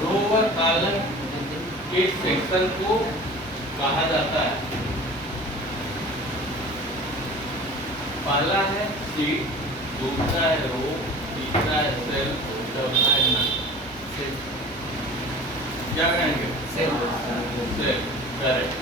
रो व कॉलम के सेक्शन को कहा जाता है? पहला है शीट, दूसरा है रो, तीसरा है सेल, चौथा है नल। क्या कहेंगे? Cell, correct.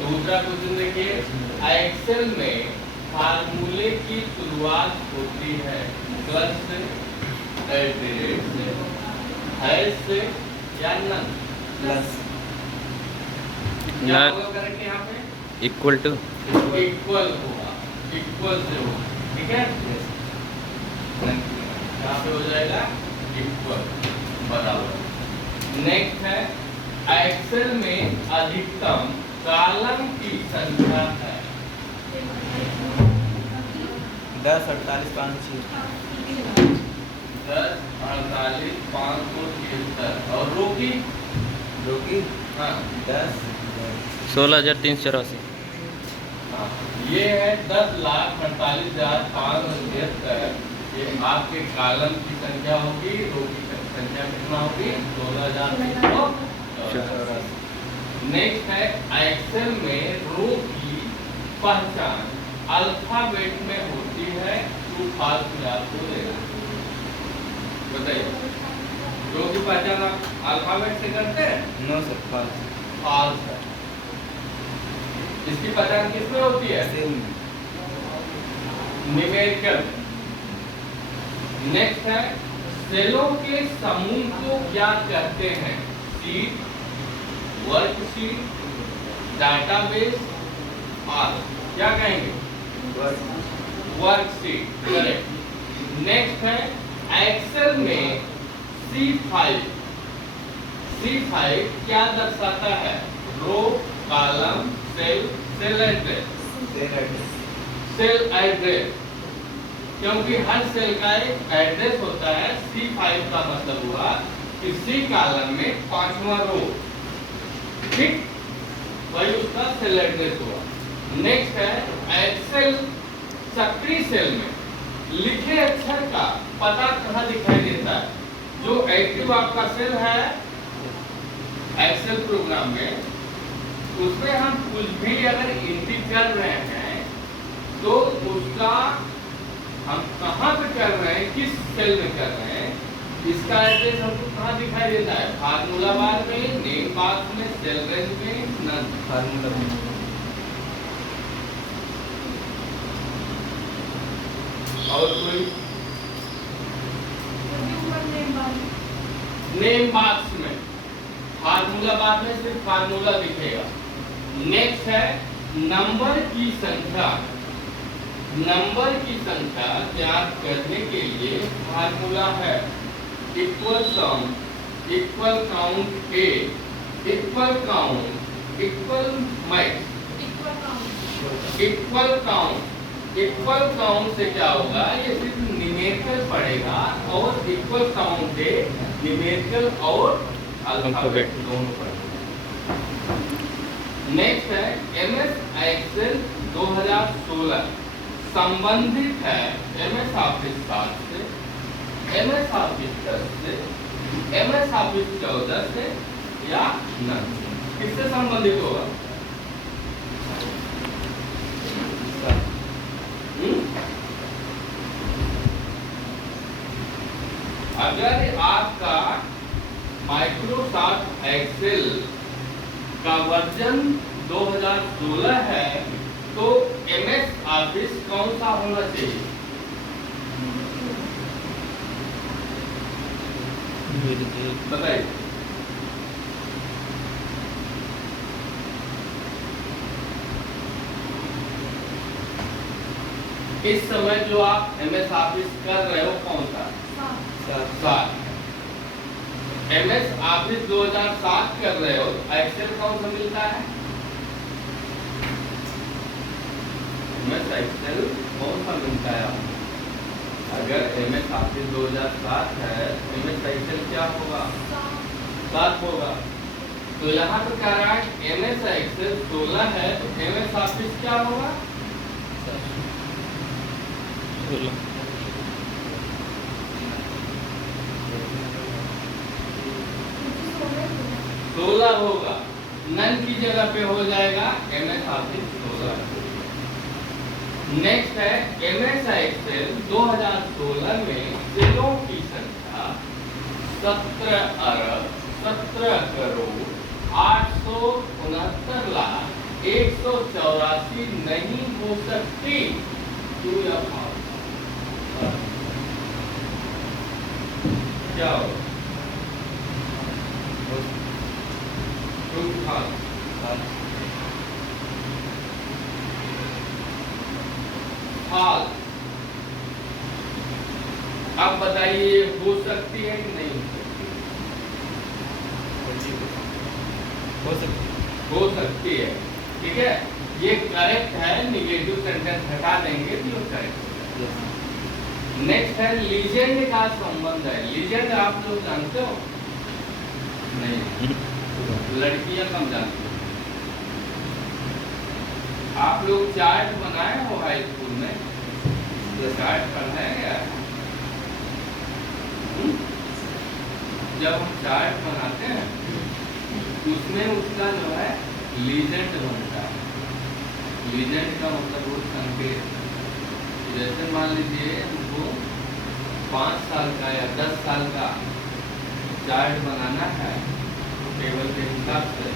दूसरा क्वेश्चन देखिए, एक्सेल में फार्मूले की शुरुआत होती है प्लस से, एट द रेट से, हैश से या नल? प्लस। क्या होगा करेक्ट यहाँ पे? इक्वल टू, इक्वल होगा, इक्वल से होगा, ठीक है? यहाँ पे हो जाएगा इक्वल, बराबर। नेक्स्ट है, एक्सेल में अधिकतम कॉलम की संख्या है? 10, 48, 500। 10, 48, 573। और रो की? रो की हाँ 10, 16,384। हाँ, ये है 10,48,573। ये आपके कॉलम की संख्या होगी, रो की संख्या कितना होगी? 16,384। नेक्स्ट है, एक्सेल में रो की पहचान अल्फाबेट में होती है, ट्रू फॉल्स में आपको देगा। बताइए, रो की पहचान आप अल्फाबेट से करते हैं? No sir, false. फॉल्स है। इसकी पहचान किसमें होती है? सेम। न्यूमेरिकल। नेक्स्ट है, सेलों के समूह को क्या कहते हैं? शीट, वर्कशीट, डाटाबेस, और क्या कहेंगे? Worksheet, correct. नेक्स्ट है, एक्सेल में C5 क्या दर्शाता है? Row, column, cell, cell address. Cell address, क्योंकि हर सेल का एक एड्रेस होता है। C5 का मतलब हुआ कि C कॉलम में 5वां रो, ठीक, वही उसका सेल एड्रेस हुआ। नेक्स्ट है, एक्सेल सक्रिय सेल में लिखे अक्षर का पता कहाँ दिखाई देता है? जो एक्टिव आपका सेल है एक्सेल प्रोग्राम में, उसमें हम कुछ भी अगर एंट्री कर रहे हैं तो उसका हम कहाँ पे कर रहे हैं, किस सेल में कर रहे हैं, इसका एड्रेस हमको कहाँ दिखाई देता है? फार्मूला बार में, नेम बॉक्स में, सेल रेंज में, नन। फार्मूला में। और कोई? नेम बॉक्स में, फार्मूला बार में सिर्फ फार्मूला दिखेगा। नेक्स्ट है, नंबर की संख्या। नंबर की संख्या ज्ञात करने के लिए फार्मूला है equal sum, equal count A, equal count, equal max, equal count. Equal count से क्या होगा? ये सिर्फ न्यूमेरिकल पड़ेगा, और इक्वल काउंट से न्यूमेरिकल और अल्फाबेट दोनों पड़ेगा। नेक्स्ट है, MS एक्सेल 2016 संबंधित है MS ऑफिस 7 से, MS ऑफिस 10 से, MS ऑफिस 14 से या नन? किससे संबंधित होगा? अगर आपका माइक्रोसॉफ्ट एक्सेल का वर्जन 2016 है तो MS ऑफिस कौन सा होना चाहिए? बताइए। इस समय जो आप MS ऑफिस कर रहे हो कौन सा? 7। MS ऑफिस 2007 कर रहे हो, एक्सेल कौन सा मिलता है? MS एक्सेल कौन सा मिलता है आपको? अगर MS ऑफिस 2007 है, MS एक्सेल क्या होगा? 7 होगा। तो यहाँ पे कह रहा है MS एक्सेल 16 है, तो MS ऑफिस क्या होगा? 16। 16 होगा, नन की जगह पे हो जाएगा MS ऑफिस 16। नेक्स्ट है MS एक्सेल 2016 में सेलों की संख्या 17,869,184 नहीं हो सकती। टू या क्या हो? टू हाल। अब बताइए हो सकती है कि नहीं हो सकती? हो सकती हो सकती है, ठीक है। ये करेक्ट है, निगेटिव सेंटेंस हटा देंगे तो ये करेक्ट हो जाएगा। नेक्स्ट है लीजेंड का संबंध है। लीजेंड आप लोग जानते हो? नहीं, लड़कियां कम जानती हो। आप लोग चार्ट बनाए हो हाई स्कूल में? चार्ट पढ़ाया गया है? जब हम चार्ट बनाते हैं उसमें उसका जो है लीजेंड बनता है। लीजेंड का मतलब वो संकेत। जैसे मान लीजिए हमको 5 साल का या 10 साल का चार्ट बनाना है टेबल के हिसाब से,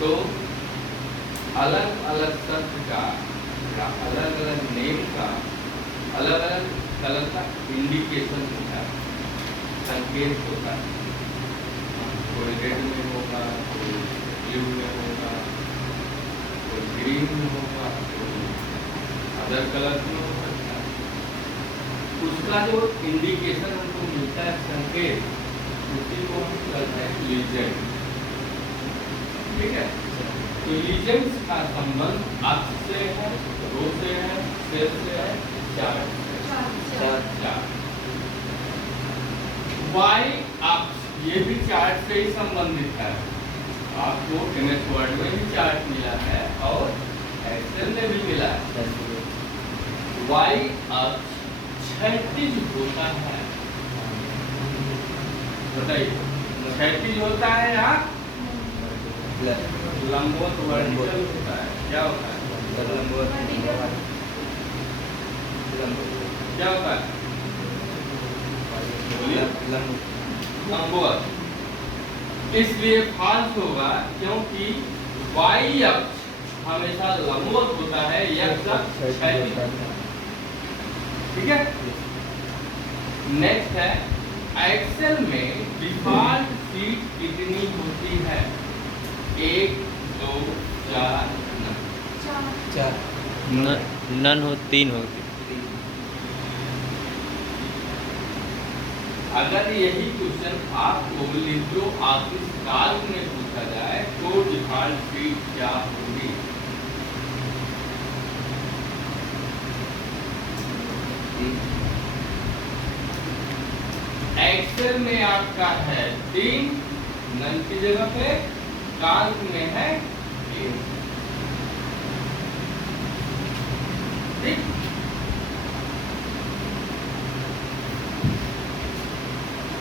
तो अलग अलग शब्द का या अलग अलग नेम का अलग अलग कलर का इंडिकेशन होता है, संकेत होता है। कोई रेड में होगा, कोई ब्लू में होगा, कोई ग्रीन में होगा, कोई अदर कलर में हो सकता है। उसका जो इंडिकेशन हमको मिलता है, संकेत, उसी को हम कहते हैं लीजेंड। ठीक है, तो लीजेंड्स का संबंध अक्ष से है, रो से है, सेल से है, चार्ट से। वाई अक्ष ये भी चार्ट से ही संबंधित है। आपको MS वर्ड में भी चार्ट मिला है और एक्सेल में भी मिला है। वाई अक्ष क्षैतिज होता है। बताइए, क्षैतिज होता है या लंबवत वर्टिकल होता है? क्या होता है? क्या होता है? बोलिए। लंबवत। इसलिए फाल्स होगा क्योंकि वाई अक्ष हमेशा लंबवत होता है, एक्स अक्ष क्षैतिज होता है। ठीक है। नेक्स्ट है एक्सेल में डिफॉल्ट शीट कितनी होती है? 1 2 4 चार नन हो 3 होगी। अगर यही क्वेश्चन आपको लिब्रो ऑफिस काल्क में पूछा जाए तो डिफॉल्ट शीट क्या होगी? एक्सेल में आपका है 3, नन की जगह पे, काल्क में है 1। ठीक।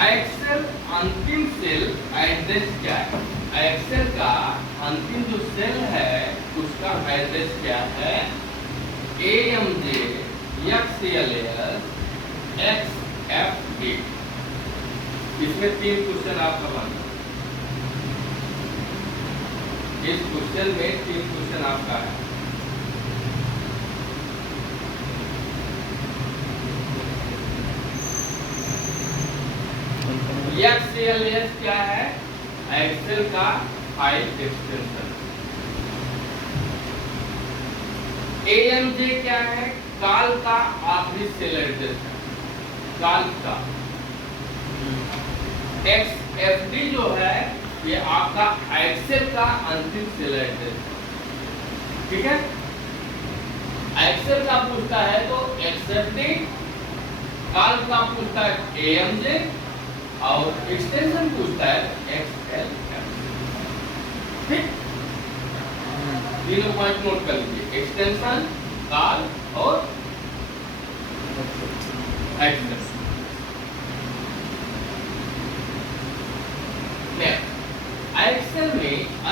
एक्सेल अंतिम सेल एड्रेस क्या है? एक्सेल का अंतिम जो सेल है उसका एड्रेस क्या है? AMJ XLS XFD। इसमें 3 क्वेश्चन आपका बनता है। इस क्वेश्चन में 3 क्वेश्चन आपका है। XLS क्या है? एक्सेल का फाइल एक्सटेंशन। AMJ क्या है? काल का आखिरी सेल एड्रेस है, काल का। XFD जो है ये आपका एक्सेल का अंतिम सेल एड्रेस है। ठीक है। एक्सेल का पूछता है तो XFD, काल का पूछता है AMJ और एक्सटेंशन पूछता है XLF। ठीक। तीनों पॉइंट नोट कर लीजिए, एक्सटेंशन, काल और एक्सटेंशन।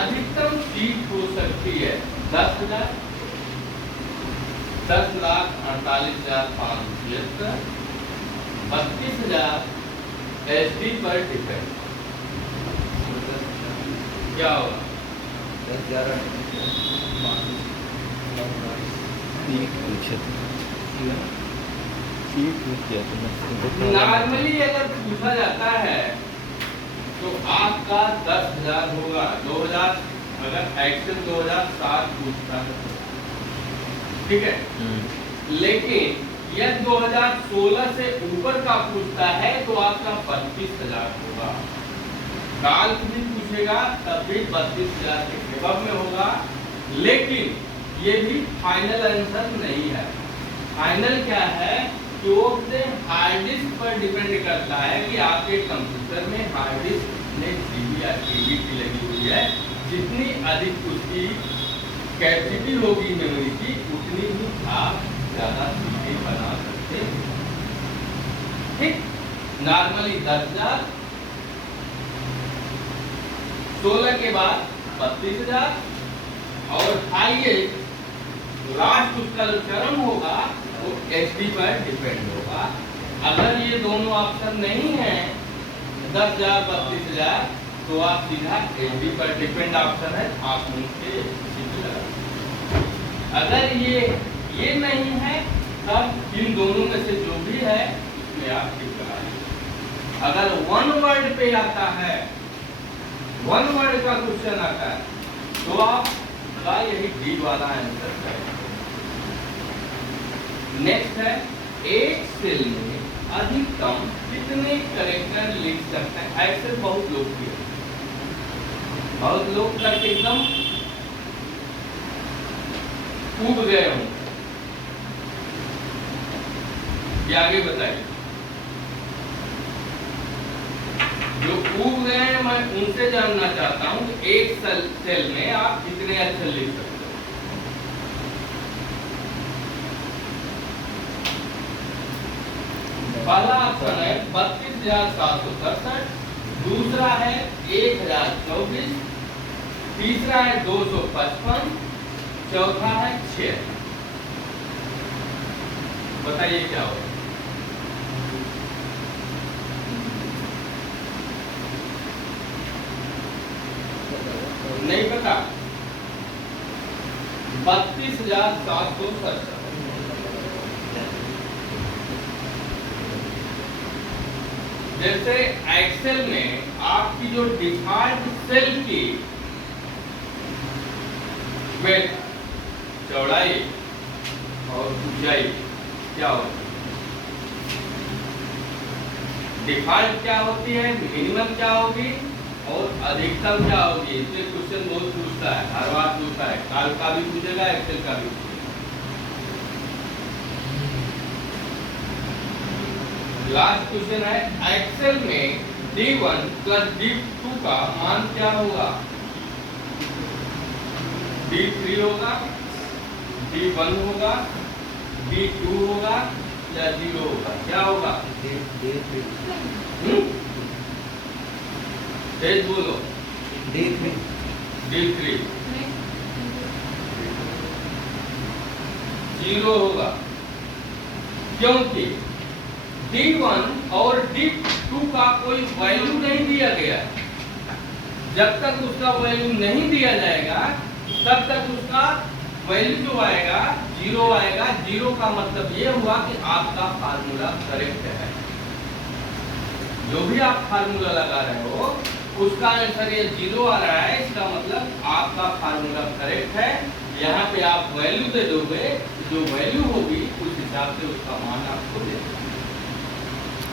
अधिकतम सीट हो सकती है 10,000, 10,48,575, 32,000 SD पर डिपेंड। क्या होगा? 10,11 नॉर्मली अगर पूछा जाता है तो आपका 10,000 होगा। 2000 अगर एक्सेल 2007 पूछता है, ठीक है, लेकिन यह 2016 से ऊपर का पूछता है तो आपका 32,000 होगा। काल भी पूछेगा तब भी 32,000 के जवाब में होगा, लेकिन ये भी फाइनल आंसर नहीं है। फाइनल क्या है कि वो हार्ड डिस्क पर डिपेंड करता है कि आपके कंप्यूटर में हार्ड डिस्क कितने जीबी या केबी की लगी हुई है। जितनी अधिक उसकी कैपेसिटी होगी मेमोरी की, उतनी ही आप ज्यादा चीजें बना सकते हैं। ठीक, नॉर्मली 10,000, 16 के बाद 32,000 और हाईएस्ट लास्ट उसका जो चरम होगा वो एसडी पर डिपेंड होगा। अगर ये दोनों ऑप्शन नहीं है 10,000 32,000 तो आप सीधा एसडी पर डिपेंड ऑप्शन है, आप उनसे सीधे लगा। अगर ये नहीं है तब इन दोनों में से जो भी है उसमें आप टिक लगाइए। अगर वन वर्ड पे आता है, वन वर्ड का क्वेश्चन आता है तो आप यही डी वाला आंसर करें। नेक्स्ट है, एक सेल में अधिकतम कितने कैरेक्टर लिख सकते हैं? एक्सेल बहुत लोकप्रिय है, बहुत लोग तक एकदम कूद गए हों। ये आगे बताइए, जो कूद गए हैं मैं उनसे जानना चाहता हूं कि एक सेल में आप कितने अक्षर लिख सकते हो? पहला ऑप्शन है 32,767, दूसरा है 1,024, तीसरा है 255, चौथा है 6। बताइए क्या होगा? नहीं पता? 32,767। जैसे एक्सेल में आपकी जो डिफॉल्ट सेल की विड्थ, चौड़ाई और ऊंचाई क्या होती है? डिफॉल्ट क्या होती है, मिनिमम क्या होगी और अधिकतम क्या होगी? इससे क्वेश्चन बहुत पूछता है, हर बार पूछता है, काल का भी पूछेगा, एक्सेल का भी पूछेगा। लास्ट क्वेश्चन है, एक्सेल में D1 प्लस D2 का मान क्या होगा? D3 होगा, D1 होगा, D2 होगा या 0 होगा? क्या होगा? तेज बोलो। D3 0 होगा, क्योंकि D1 और D2 का कोई वैल्यू नहीं दिया गया। जब तक उसका वैल्यू नहीं दिया जाएगा तब तक उसका वैल्यू जो आएगा 0 आएगा। 0 का मतलब ये हुआ कि आपका फार्मूला करेक्ट है। जो भी आप फार्मूला लगा रहे हो उसका आंसर ये 0 आ रहा है, इसका मतलब आपका फार्मूला करेक्ट है। यहाँ पे आप वैल्यू दे दोगे, जो वैल्यू होगी उस हिसाब से उसका मान आपको दे देगा।